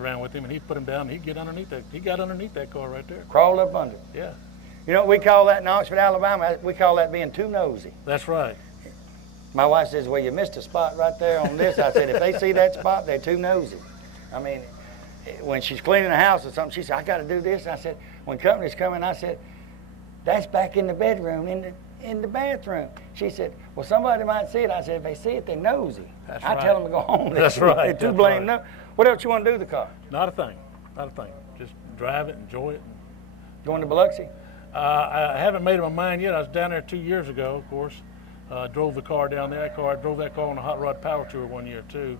around with him, and he'd put him down, and he'd get underneath that. He got underneath that car right there. Crawled up under it. Yeah. You know what we call that in Oxford, Alabama? We call that being too nosy. That's right. My wife says, well, you missed a spot right there on this. I said, if they see that spot, they're too nosy. I mean, when she's cleaning the house or something, she said, I got to do this. I said, when company's coming, I said, that's back in the bedroom, in the bathroom. She said, well, somebody might see it. I said, if they see it, they're nosy. I tell them to go home. That's right. They're too blame. No. What else you want to do with the car? Not a thing. Not a thing. Just drive it, enjoy it. Going to Biloxi? I haven't made up my mind yet. I was down there 2 years ago, of course. Drove the car down there. I drove that car on a hot rod power tour 1 year too.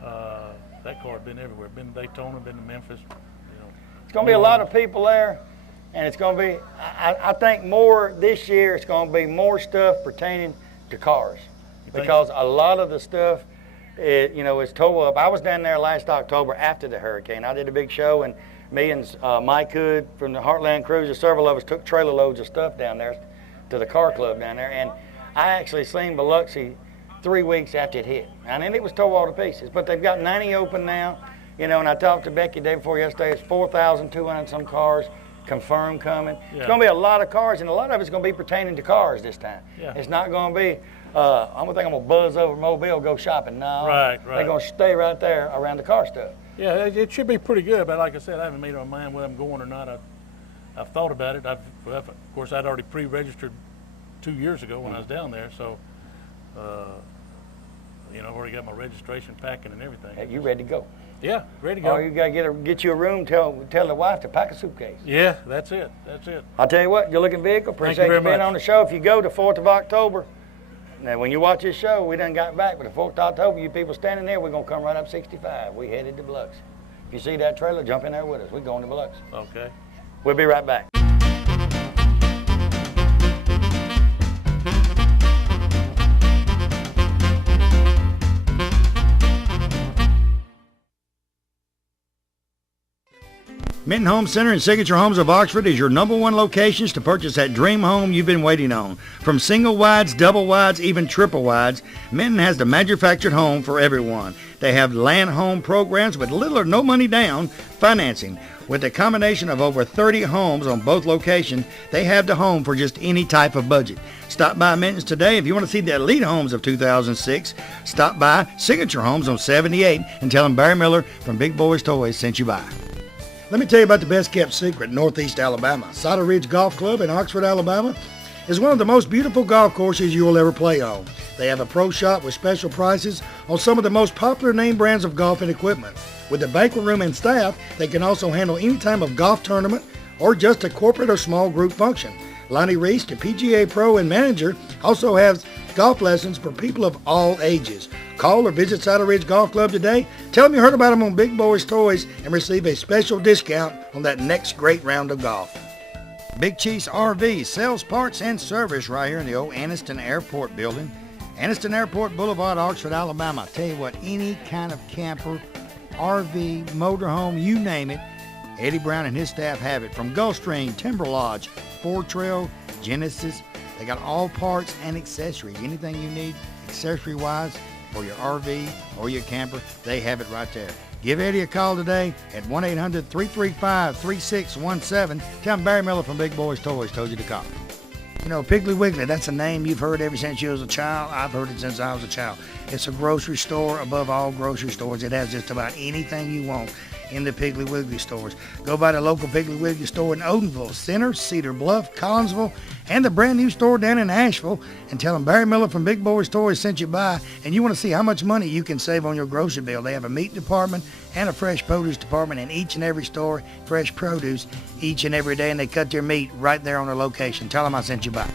That car had been everywhere. Been to Daytona, been to Memphis. You know. It's going to be a lot of people there, and it's going to be. I think more this year. It's going to be more stuff pertaining to cars, because a lot of the stuff, is towed up. I was down there last October after the hurricane. I did a big show, and me and Mike Hood from the Heartland Cruiser, several of us took trailer loads of stuff down there to the car club down there, and I actually seen Biloxi 3 weeks after it hit. And then it was towed all to pieces. But they've got 90 open now. And I talked to Becky the day before yesterday. It's 4,200 some cars confirmed coming. Yeah. It's going to be a lot of cars, and a lot of it's going to be pertaining to cars this time. Yeah. It's not going to be, I'm going to buzz over Mobile, go shopping. No. Right. They're going to stay right there around the car stuff. Yeah, it should be pretty good. But like I said, I haven't made up my mind whether I'm going or not. I've thought about it. Of course, I'd already pre-registered 2 years ago when I was down there, so I've already got my registration packing and everything. Hey, you ready to go? Yeah, ready to go. Oh, you got to get you a room. Tell the wife to pack a suitcase. Yeah, that's it. I'll tell you what, good looking vehicle. Appreciate you being on the show. If you go to 4th of October, now when you watch this show, we done got back, but the 4th of October, you people standing there, we're going to come right up 65. We headed to Biloxi. If you see that trailer, jump in there with us. We're going to Biloxi. Okay. We'll be right back. Minton Home Center and Signature Homes of Oxford is your #1 locations to purchase that dream home you've been waiting on. From single wides, double wides, even triple wides, Minton has the manufactured home for everyone. They have land home programs with little or no money down financing. With a combination of over 30 homes on both locations, they have the home for just any type of budget. Stop by Minton's today. If you want to see the elite homes of 2006, stop by Signature Homes on 78 and tell them Barry Miller from Big Boyz Toys sent you by. Let me tell you about the best kept secret in Northeast Alabama. Cider Ridge Golf Club in Oxford, Alabama is one of the most beautiful golf courses you will ever play on. They have a pro shop with special prices on some of the most popular name brands of golf and equipment. With a banquet room and staff, they can also handle any type of golf tournament or just a corporate or small group function. Lonnie Reese, the PGA Pro and manager, also has golf lessons for people of all ages. Call or visit Cider Ridge Golf Club today. Tell them you heard about them on Big Boyz Toys and receive a special discount on that next great round of golf. Big Chiefs RV sells parts and service right here in the old Anniston Airport building. Anniston Airport Boulevard, Oxford, Alabama. I tell you what, any kind of camper, RV, motorhome, you name it, Eddie Brown and his staff have it. From Gulfstream, Timber Lodge, Ford Trail, Genesis, they got all parts and accessories. Anything you need accessory-wise for your RV or your camper, they have it right there. Give Eddie a call today at 1-800-335-3617. Tell him Barry Miller from Big Boyz Toys told you to call. You know, Piggly Wiggly, that's a name you've heard ever since you was a child. I've heard it since I was a child. It's a grocery store above all grocery stores. It has just about anything you want in the Piggly Wiggly stores. Go by the local Piggly Wiggly store in Odenville, Center, Cedar Bluff, Collinsville, and the brand new store down in Asheville, and tell them Barry Miller from Big Boyz Toys sent you by, and you want to see how much money you can save on your grocery bill. They have a meat department and a fresh produce department in each and every store, fresh produce each and every day, and they cut their meat right there on their location. Tell them I sent you by.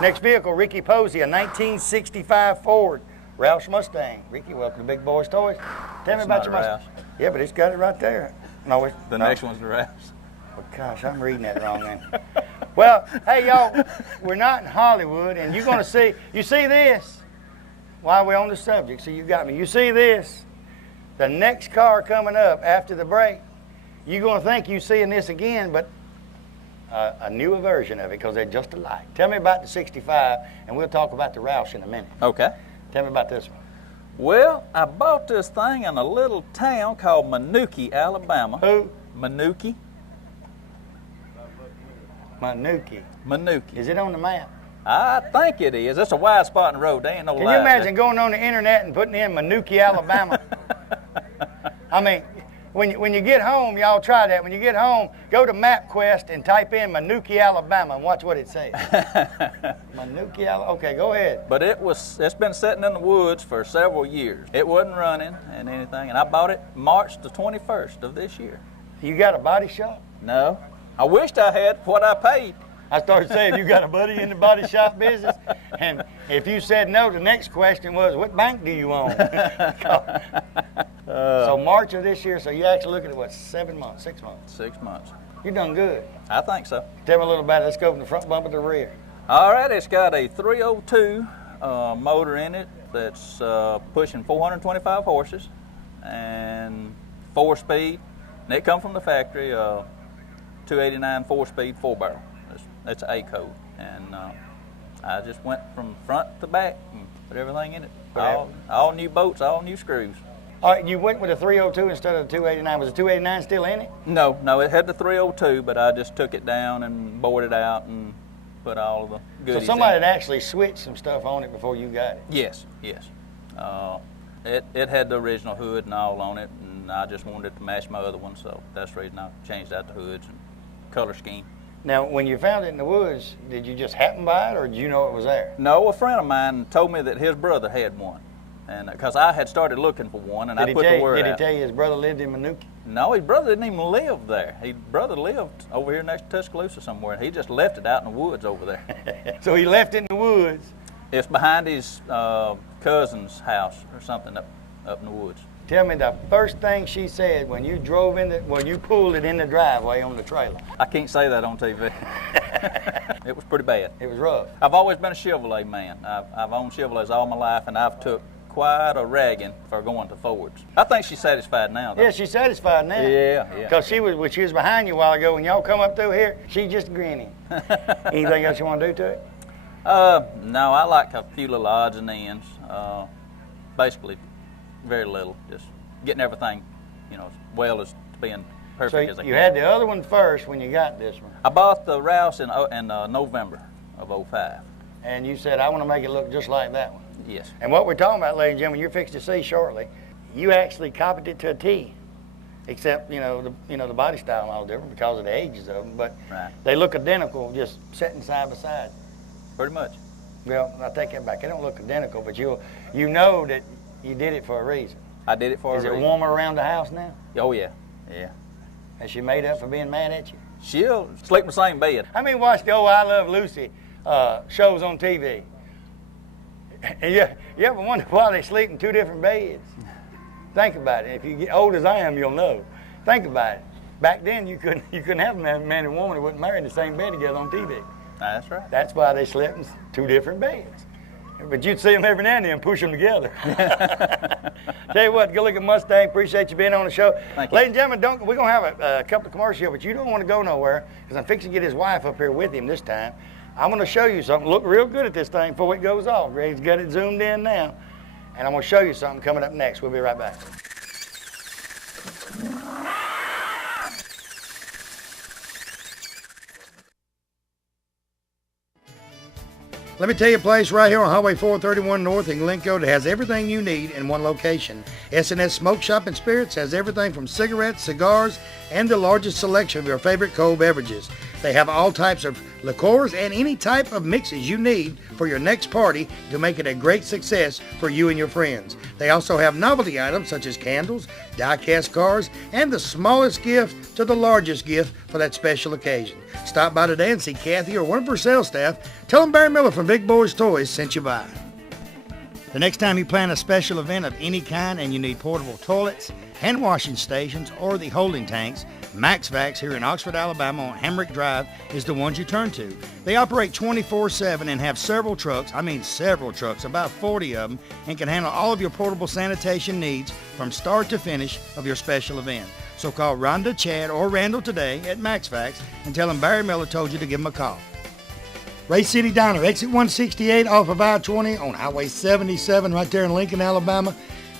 Next vehicle, Ricky Posey, a 1965 Ford Roush Mustang. Ricky, welcome to Big Boyz Toys. Tell me about your Mustang. Yeah, but it's got it right there. No, next one's the Roush. Well, gosh, I'm reading that wrong then. Well, hey, y'all, we're not in Hollywood, and you're going to see, you see this? While we're on the subject, so you got me. You see this? The next car coming up after the break, you're going to think you're seeing this again, but a newer version of it because they're just alike. Tell me about the 65, and we'll talk about the Roush in a minute. Okay. Tell me about this one. Well, I bought this thing in a little town called Manuki, Alabama. Who? Manuki. Manuki. Manuki. Is it on the map? I think it is. It's a wide spot in the road. There ain't no Can lights you imagine there. going on the internet and putting in Manuki, Alabama? I mean, when you get home, y'all try that. When you get home, go to MapQuest and type in Manuki, Alabama, and watch what it says. Manuki, Alabama. Okay, go ahead. But it's been sitting in the woods for several years. It wasn't running and anything, and I bought it March the 21st of this year. You got a body shop? No. I wished I had what I paid. I started saying, you got a buddy in the body shop business? And if you said no, the next question was, what bank do you own? So March of this year, so you actually looking at what, 7 months, 6 months? 6 months. You done good. I think so. Tell me a little about it. Let's go from the front bumper to the rear. All right, it's got a 302 motor in it that's pushing 425 horses and 4-speed. And it come from the factory, 289 4-speed 4-barrel. It's A code, and I just went from front to back and put everything in it. All new bolts, all new screws. All right, you went with a 302 instead of the 289. Was the 289 still in it? No, it had the 302, but I just took it down and bored it out and put all of the goodies So somebody in had it. actually switched some stuff on it before you got it? Yes. It had the original hood and all on it, and I just wanted it to match my other one, so that's the reason I changed out the hoods and color scheme. Now, when you found it in the woods, did you just happen by it, or did you know it was there? No, a friend of mine told me that his brother had one, and because I had started looking for one, and I put the word out. Did he tell you his brother lived in Manuki? No, his brother didn't even live there. His brother lived over here next to Tuscaloosa somewhere, and he just left it out in the woods over there. So he left it in the woods. It's behind his cousin's house or something up in the woods. Tell me the first thing she said when you drove in you pulled it in the driveway on the trailer. I can't say that on TV. It was pretty bad. It was rough. I've always been a Chevrolet man. I've owned Chevrolets all my life, and I've took quite a ragging for going to Fords. I think she's satisfied now, though. Yeah, she's satisfied now. Yeah. Because she was behind you a while ago. When y'all come up through here, she just grinning. Anything else you want to do to it? No, I like a few little odds and ends. Basically, very little. Just getting everything, as well as being perfect as I can. You had the other one first when you got this one. I bought the Rouse in November of '05. And you said, I want to make it look just like that one. Yes. And what we're talking about, ladies and gentlemen, you're fixing to see shortly, you actually copied it to a T. Except, the body style and all different because of the ages of them, but Right. They look identical, just sitting side by side. Pretty much. Well, I take that back. They don't look identical, but you know that you did it for a reason. I did it for a Is it reason. warmer around the house now? Oh, yeah. Has she made up for being mad at you? She'll sleep in the same bed. I mean, watch the old I Love Lucy shows on TV. And you ever wonder why they sleep in two different beds? Think about it. If you get old as I am, you'll know. Think about it. Back then, you couldn't have a man and woman who wouldn't marry in the same bed together on TV. That's right. That's why they slept in two different beds. But you'd see them every now and then push them together. Tell you what, go look at Mustang. Appreciate you being on the show. Thank you. Ladies and gentlemen, we're going to have a couple of commercials, but you don't want to go nowhere because I'm fixing to get his wife up here with him this time. I'm going to show you something. Look real good at this thing before it goes off. Greg's got it zoomed in now. And I'm going to show you something coming up next. We'll be right back. Let me tell you a place right here on Highway 431 North in Glencoe that has everything you need in one location. S&S Smoke Shop and Spirits has everything from cigarettes, cigars, and the largest selection of your favorite cold beverages. They have all types of liqueurs and any type of mixes you need for your next party to make it a great success for you and your friends. They also have novelty items such as candles, die-cast cars, and the smallest gift to the largest gift for that special occasion. Stop by today and see Kathy or one of her sales staff. Tell them Barry Miller from Big Boyz Toyz sent you by. The next time you plan a special event of any kind and you need portable toilets, hand washing stations, or the holding tanks, Max Vax here in Oxford, Alabama on Hamrick Drive is the ones you turn to. They operate 24/7 and have several trucks, about 40 of them, and can handle all of your portable sanitation needs from start to finish of your special event. So call Rhonda, Chad, or Randall today at Max Vax and tell them Barry Miller told you to give them a call. Ray City Diner, exit 168 off of I-20 on Highway 77 right there in Lincoln, Alabama.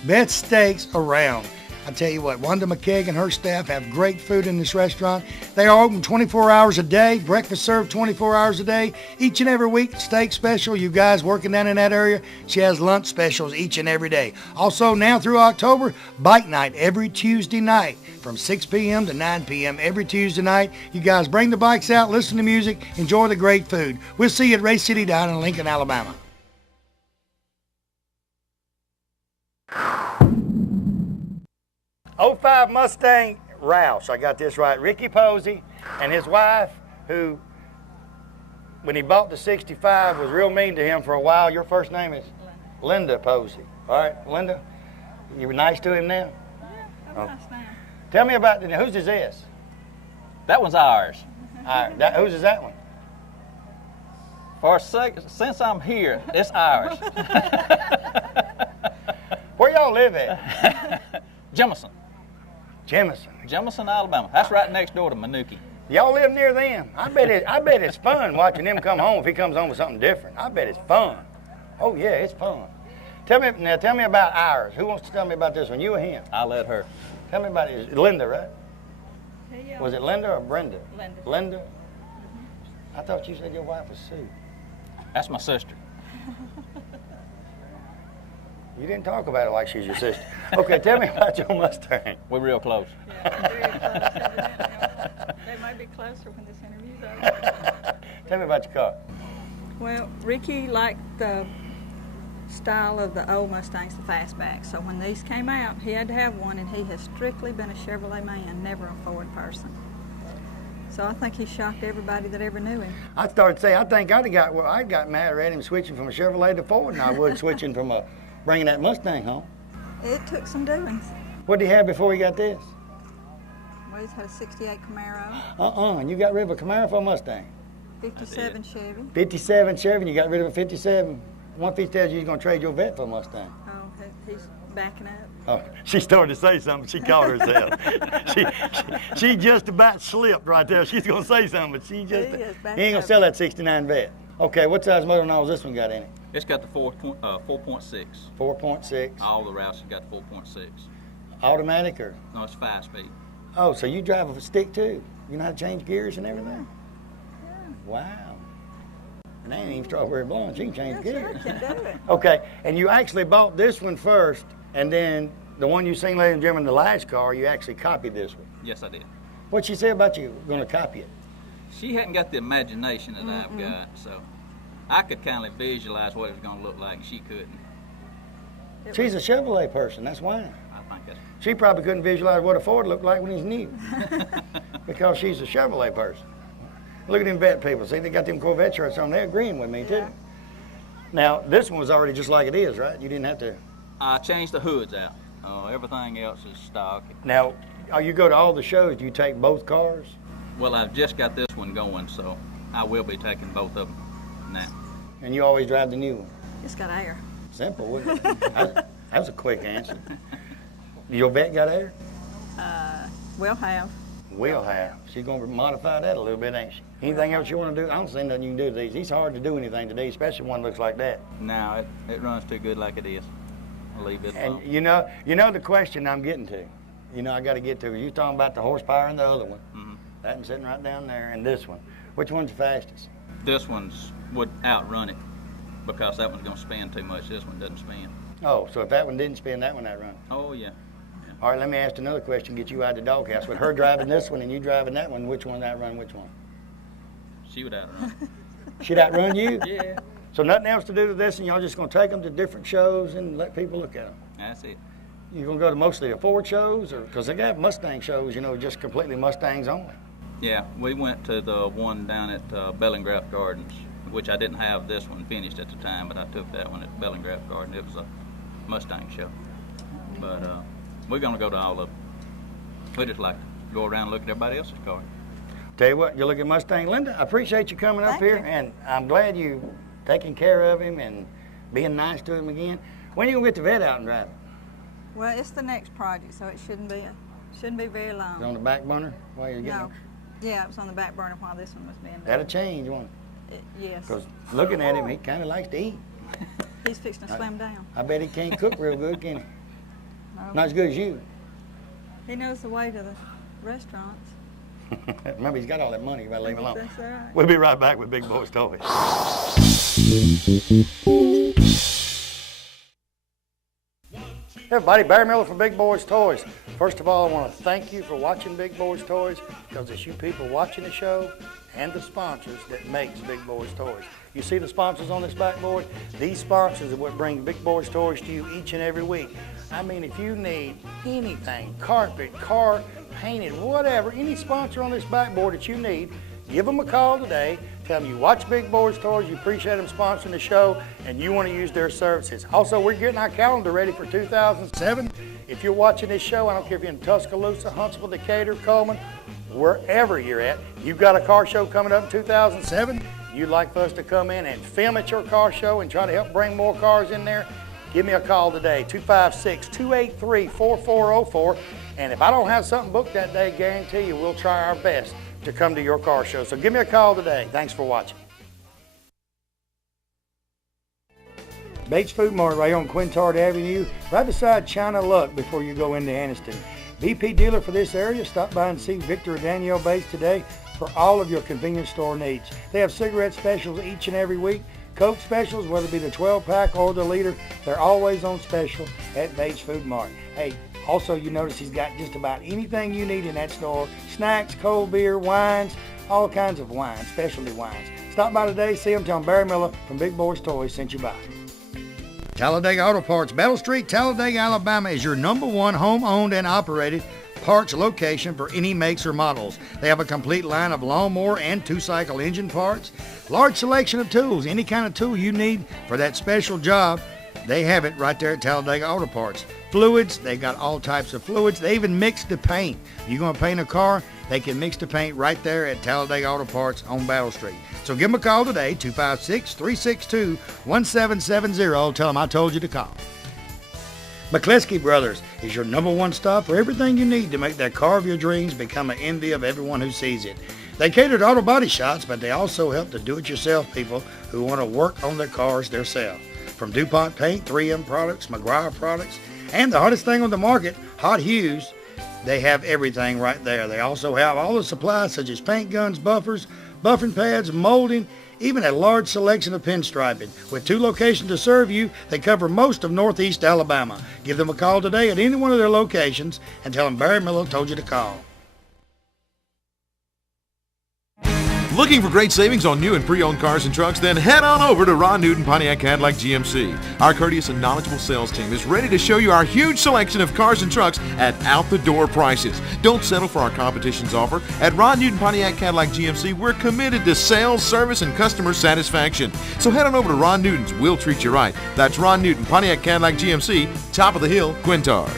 Best steaks around. I tell you what, Wanda McKeag and her staff have great food in this restaurant. They are open 24 hours a day, breakfast served 24 hours a day. Each and every week, steak special. You guys working down in that area, she has lunch specials each and every day. Also, now through October, bike night every Tuesday night from 6 p.m. to 9 p.m. every Tuesday night. You guys bring the bikes out, listen to music, enjoy the great food. We'll see you at Race City down in Lincoln, Alabama. '05 Mustang Roush, I got this right. Ricky Posey and his wife, who, when he bought the 65, was real mean to him for a while. Your first name is? Linda Posey. All right, Linda, you were nice to him now? Yeah, I'm nice now. Tell me about, whose is this? That one's ours. All right, whose is that one? Since I'm here, it's ours. Where y'all live at? Jemison. Jemison. Alabama. That's right next door to Manuki. Y'all live near them. I bet it's fun watching him come home if he comes home with something different. I bet it's fun. Oh yeah, it's fun. Tell me about ours. Who wants to tell me about this one? You or him? I'll let her. Tell me about it. It's Linda, right? Yeah. Was it Linda or Brenda? Linda. Linda? Mm-hmm. I thought you said your wife was Sue. That's my sister. You didn't talk about it like she's your sister. Okay, tell me about your Mustang. We're real close. Yeah, very close. They might be closer when this interview's over. Tell me about your car. Well, Ricky liked the style of the old Mustangs, the fastback. So when these came out, he had to have one, and he has strictly been a Chevrolet man, never a Ford person. So I think he shocked everybody that ever knew him. I started to say, I think I got mad at him switching from a Chevrolet to Ford, and I would switching from bringing that Mustang home. It took some doings. What did he have before he got this? Well, he's had a 68 Camaro, And you got rid of a Camaro for a Mustang. 57 Chevy. 57 Chevy, and you got rid of a 57. One piece tells you he's going to trade your vet for a Mustang. Oh, he's backing up. Oh, she started to say something. She caught herself. she just about slipped right there. She's going to say something, but he ain't going to sell that 69 vet. Okay, what size motor nozzle this one got in it? It's got the 4.6. 4.6. All the routes have got the 4.6. Automatic or? No, it's 5-speed. Oh, so you drive a stick too? You know how to change gears and everything? Yeah. Wow. And they ain't even strawberry blonde. She can change gears. Sure can do it. Okay, and you actually bought this one first, and then the one you seen, ladies and gentlemen, the last car, you actually copied this one. Yes, I did. What'd she say about you going to copy it? She hadn't got the imagination that I've got, so I could kind of visualize what it was going to look like. She couldn't. She's a Chevrolet person, that's why. I think that's... She probably couldn't visualize what a Ford looked like when he's new. Because she's a Chevrolet person. Look at them vet people. See, they got them Corvette shirts on. They're agreeing with me, too. Now, this one was already just like it is, right? You didn't have to... I changed the hoods out. Everything else is stock. Now, you go to all the shows, do you take both cars? Well, I've just got this one going, so I will be taking both of them now. And you always drive the new one? It's got air. Simple, wouldn't it? That was a quick answer. Your vet got air? We'll have. Will have. She's going to modify that a little bit, ain't she? Anything else you want to do? I don't see nothing you can do to these. It's hard to do anything today, especially one that looks like that. No, it runs too good like it is. I'll leave it alone. And you know the question I'm getting to. I got to get to. You talking about the horsepower and the other one. Mm-hmm. That one's sitting right down there, and this one. Which one's the fastest? This one's would outrun it because that one's going to spin too much. This one doesn't spin. Oh, so if that one didn't spin, that one outrun it. Oh, yeah. All right, let me ask another question, get you out of the doghouse. With her driving this one and you driving that one, which one outrun which one? She would outrun. She'd outrun you? Yeah. So nothing else to do to this, and y'all just going to take them to different shows and let people look at them? That's it. You're going to go to mostly the Ford shows? Or because they got Mustang shows, just completely Mustangs only. Yeah, we went to the one down at Bellingraph Gardens, which I didn't have this one finished at the time, but I took that one at Bellingraph Garden. It was a Mustang show. But we're going to go to all of them. We just like to go around and look at everybody else's car. Tell you what, you look at Mustang. Linda, I appreciate you coming up here, and I'm glad you taking care of him and being nice to him again. When are you going to get the vet out and drive it? Well, it's the next project, so it shouldn't be very long. Is it on the back burner while you're getting No. Yeah, it was on the back burner while this one was being done. That'll change, won't it? Yes. Because looking at him, he kind of likes to eat. He's fixing to slim down. I bet he can't cook real good, can he? Not as good as you. He knows the way to the restaurants. Remember, he's got all that money. You better leave him alone. That's right. We'll be right back with Big Boyz Toys. Hey everybody, Barry Miller from Big Boyz Toys. First of all, I want to thank you for watching Big Boyz Toys, because it's you people watching the show and the sponsors that makes Big Boyz Toys. You see the sponsors on this backboard? These sponsors are what bring Big Boyz Toys to you each and every week. I mean, if you need anything, carpet, car, painted, whatever, any sponsor on this backboard that you need, give them a call today. Tell them you watch Big Boyz Toys, you appreciate them sponsoring the show, and you want to use their services. Also, we're getting our calendar ready for 2007. If you're watching this show, I don't care if you're in Tuscaloosa, Huntsville, Decatur, Coleman, wherever you're at, you've got a car show coming up in 2007. You'd like for us to come in and film at your car show and try to help bring more cars in there, give me a call today, 256-283-4404. And if I don't have something booked that day, guarantee you we'll try our best to come to your car show. So give me a call today. Thanks for watching. Bates Food Mart right on Quintard Avenue, right beside China Luck before you go into Anniston. BP dealer for this area. Stop by and see Victor or Danielle Bates today for all of your convenience store needs. They have cigarette specials each and every week. Coke specials, whether it be the 12-pack or the liter, they're always on special at Bates Food Mart. Hey, also you notice he's got just about anything you need in that store. Snacks, cold beer, wines, all kinds of wines, specialty wines. Stop by today, see him, tell him Barry Miller from Big Boyz Toys sent you by. Talladega Auto Parts, Battle Street, Talladega, Alabama is your #1 home-owned and operated parts location for any makes or models. They have a complete line of lawnmower and two-cycle engine parts, large selection of tools, any kind of tool you need for that special job. They have it right there at Talladega Auto Parts. Fluids, they got all types of fluids. They even mix the paint. You're going to paint a car, they can mix the paint right there at Talladega Auto Parts on Battle Street. So give them a call today, 256-362-1770. Tell them I told you to call. McCleskey Brothers is your #1 stop for everything you need to make that car of your dreams become an envy of everyone who sees it. They cater to auto body shops, but they also help the do-it-yourself people who want to work on their cars themselves. From DuPont Paint, 3M products, McGuire products, and the hottest thing on the market, Hot Hues, they have everything right there. They also have all the supplies such as paint guns, buffers, buffing pads, molding, even a large selection of pinstriping. With 2 locations to serve you, they cover most of Northeast Alabama. Give them a call today at any one of their locations and tell them Barry Miller told you to call. Looking for great savings on new and pre-owned cars and trucks? Then head on over to Ron Newton Pontiac Cadillac GMC. Our courteous and knowledgeable sales team is ready to show you our huge selection of cars and trucks at out-the-door prices. Don't settle for our competition's offer. At Ron Newton Pontiac Cadillac GMC, we're committed to sales, service, and customer satisfaction. So head on over to Ron Newton's. We'll treat you right. That's Ron Newton Pontiac Cadillac GMC, top of the hill, Quintard.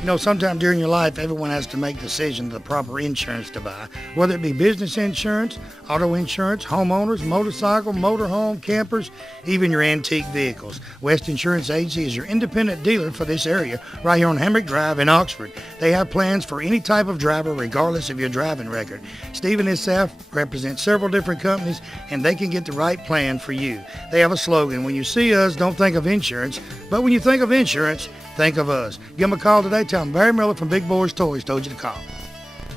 You know, sometime during your life, everyone has to make decisions of the proper insurance to buy, whether it be business insurance, auto insurance, homeowners, motorcycle, motorhome, campers, even your antique vehicles. West Insurance Agency is your independent dealer for this area right here on Hammock Drive in Oxford. They have plans for any type of driver regardless of your driving record. Steve and his staff represent several different companies and they can get the right plan for you. They have a slogan: when you see us, don't think of insurance, but when you think of insurance, think of us. Give them a call today. Tell them Barry Miller from Big Boyz Toys told you to call.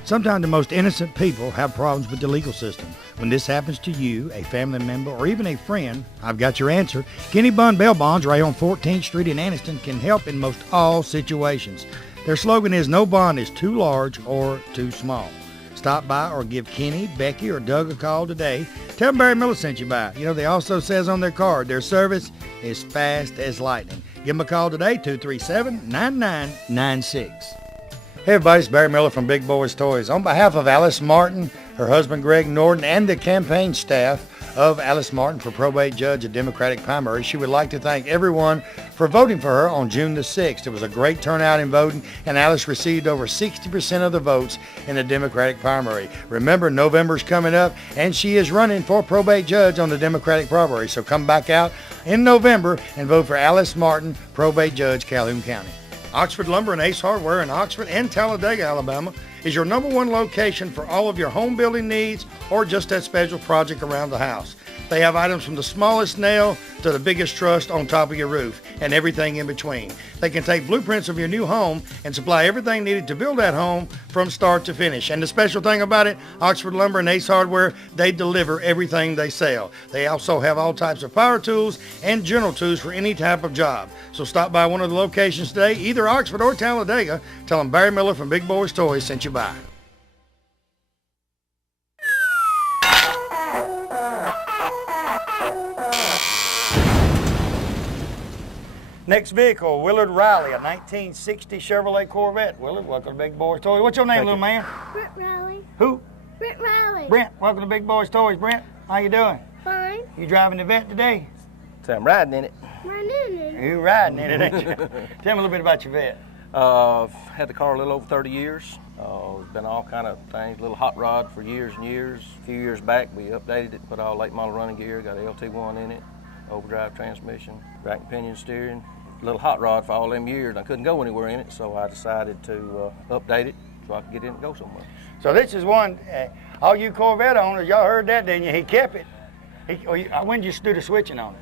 Sometimes the most innocent people have problems with the legal system. When this happens to you, a family member, or even a friend, I've got your answer. Kenny Bond Bail Bonds right on 14th Street in Anniston can help in most all situations. Their slogan is no bond is too large or too small. Stop by or give Kenny, Becky, or Doug a call today. Tell them Barry Miller sent you by. You know, they also says on their card, their service is fast as lightning. Give them a call today, 237-9996. Hey everybody, it's Barry Miller from Big Boyz Toys. On behalf of Alice Martin, her husband Greg Norton, and the campaign staff of Alice Martin for probate judge at Democratic primary. She would like to thank everyone for voting for her on June the 6th. It was a great turnout in voting, and Alice received over 60% of the votes in the Democratic primary. Remember, November's coming up, and she is running for probate judge on the Democratic primary. So come back out in November and vote for Alice Martin, probate judge, Calhoun County. Oxford Lumber and Ace Hardware in Oxford and Talladega, Alabama is your #1 location for all of your home building needs or just that special project around the house. They have items from the smallest nail to the biggest truss on top of your roof and everything in between. They can take blueprints of your new home and supply everything needed to build that home from start to finish. And the special thing about it, Oxford Lumber and Ace Hardware, they deliver everything they sell. They also have all types of power tools and general tools for any type of job. So stop by one of the locations today, either Oxford or Talladega. Tell them Barry Miller from Big Boyz Toys sent you by. Next vehicle, Willard Riley, a 1960 Chevrolet Corvette. Willard, welcome to Big Boyz Toys. What's your name, little man? Brent Riley. Who? Brent Riley. Brent, welcome to Big Boyz Toys. Brent, how you doing? Fine. You driving the Vette today? So I'm riding in it. You riding in it, ain't you? Tell me a little bit about your Vette. I've had the car a little over 30 years. It's been all kind of things, little hot rod for years and years. A few years back, we updated it, put all late model running gear, got a LT1 in it, overdrive transmission, rack and pinion steering. Little hot rod for all them years. I couldn't go anywhere in it, so I decided to update it so I could get in and go somewhere. So this is one, all you Corvette owners, y'all heard that, didn't you? He kept it. When did you do the switching on it?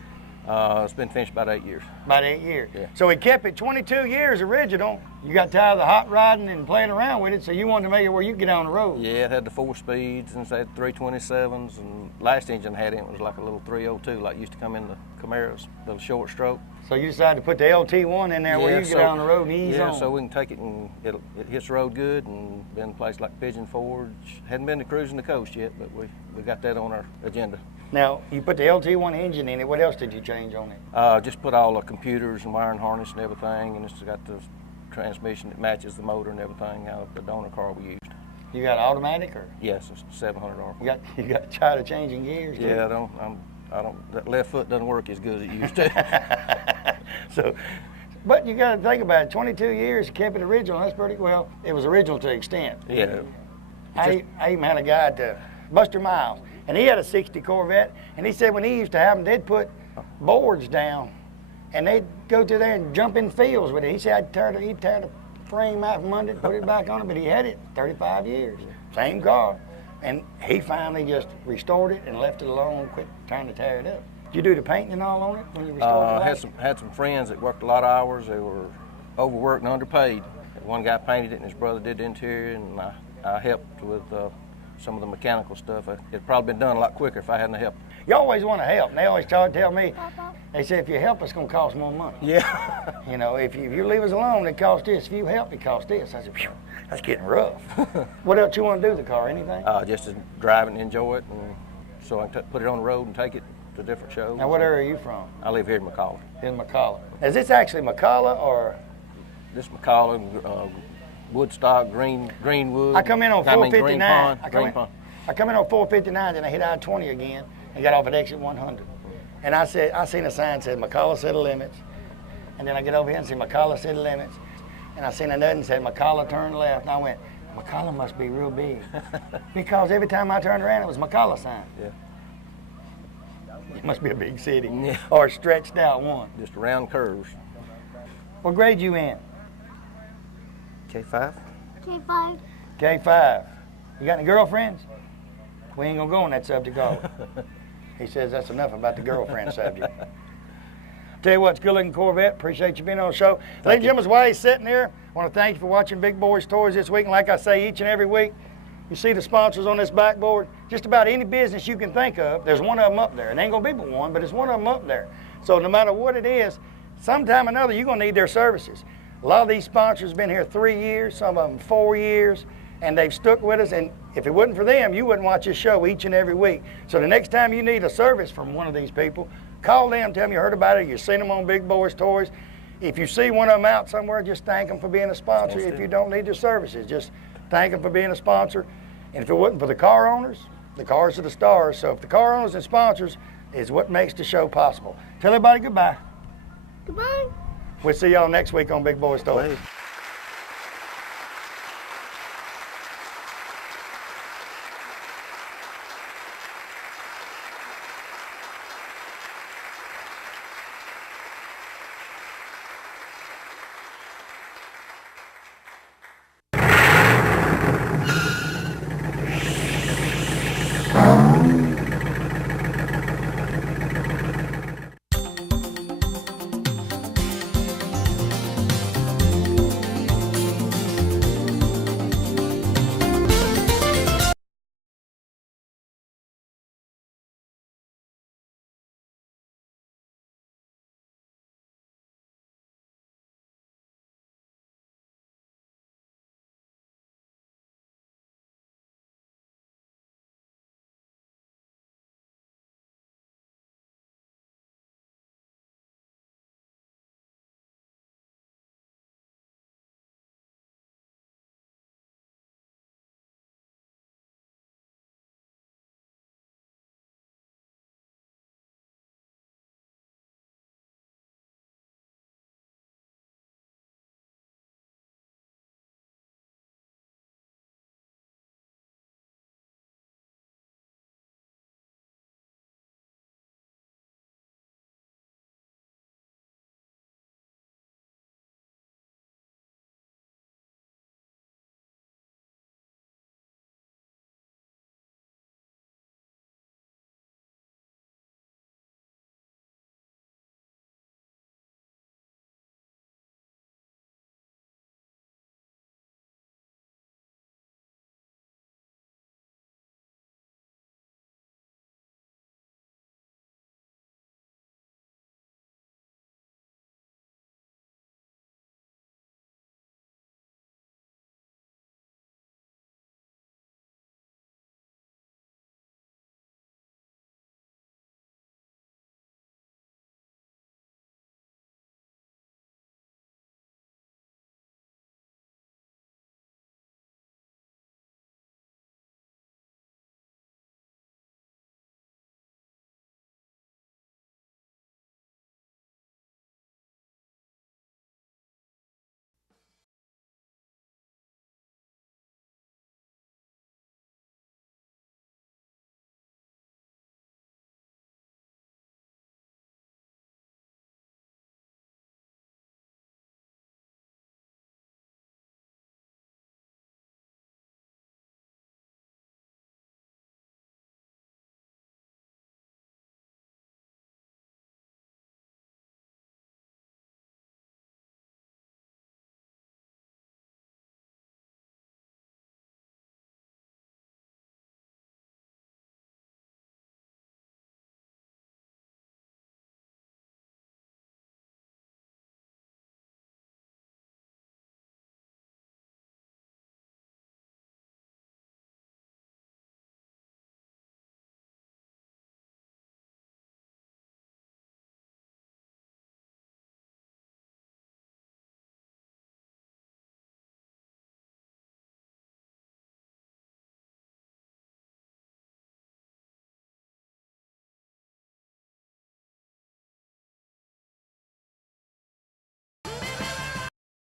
It's been finished about 8 years. About 8 years. Yeah. So he kept it 22 years original. You got tired of the hot riding and playing around with it, so you wanted to make it where you could get on the road. Yeah, it had the 4 speeds and it had 327s, and last engine I had in it was like a little 302, like used to come in the Camaros, little short stroke. So you decided to put the LT1 in there where you can get on the road and ease on. Yeah, so we can take it and it hits the road good, and been in a place like Pigeon Forge. Hadn't been to cruising the coast yet, but we got that on our agenda. Now, you put the LT1 engine in it. What else did you change on it? Just put all the computers and wiring harness and everything, and it's got the transmission that matches the motor and everything out of the donor car we used. You got automatic or? Yes, it's 700 RPM. You got tired of changing gears? Yeah, that left foot doesn't work as good as it used to. So, but you got to think about it. 22 years, you kept it original. That's pretty well. It was original to extent. Yeah. I even had a guy at Buster Miles, and he had a 60 Corvette, and he said when he used to have them, they'd put boards down, and they'd go through there and jump in fields with it. He said he'd tear the frame out from under it, put it back on it, but he had it 35 years. Same car. And he finally just restored it and left it alone, quit trying to tear it up. Did you do the painting and all on it when you restored it? Had some friends that worked a lot of hours. They were overworked and underpaid. One guy painted it and his brother did the interior, and I helped with some of the mechanical stuff. It'd probably been done a lot quicker if I hadn't helped. You always want to help, and they always tell me, they say if you help, it's going to cost more money. Yeah. You know, if you leave us alone, it costs this. If you help, it costs this. I said, phew, that's getting rough. What else you want to do with the car? Anything? Just to drive it and enjoy it, and so I can put it on the road and take it to different shows. Now, what area are you from? I live here in McCalla. In McCalla. Is this actually McCalla or? This McCalla, Woodstock, Greenwood. I come in on 459. Green Pond. I come in on 459, then I hit I-20 again and got off at exit 100. And I seen a sign that said McCalla City Limits. And then I get over here and see McCalla City Limits. And I seen another that said McCalla turn left. And I went, McCalla must be real big. Because every time I turned around, it was McCalla sign. Yeah. It must be a big city. Yeah. Or a stretched out one. Just round curves. What grade you in? K5. K5. K5. You got any girlfriends? We ain't gonna go on that subject, are we? He says that's enough about the girlfriend subject. Tell you what, it's a good-looking Corvette. Appreciate you being on the show. Ladies and gentlemen, while he's sitting there, I want to thank you for watching Big Boyz Toys this week. And like I say, each and every week, you see the sponsors on this backboard. Just about any business you can think of, there's one of them up there. It ain't gonna be but one, but it's one of them up there. So no matter what it is, sometime or another, you're gonna need their services. A lot of these sponsors have been here 3 years, some of them 4 years, and they've stuck with us. And if it wasn't for them, you wouldn't watch this show each and every week. So the next time you need a service from one of these people, call them, tell them you heard about it, you've seen them on Big Boyz Toys. If you see one of them out somewhere, just thank them for being a sponsor. If you don't need their services, just thank them for being a sponsor. And if it wasn't for the car owners, the cars are the stars. So if the car owners and sponsors is what makes the show possible. Tell everybody goodbye. Goodbye. We'll see y'all next week on Big Boys Toys. Hey.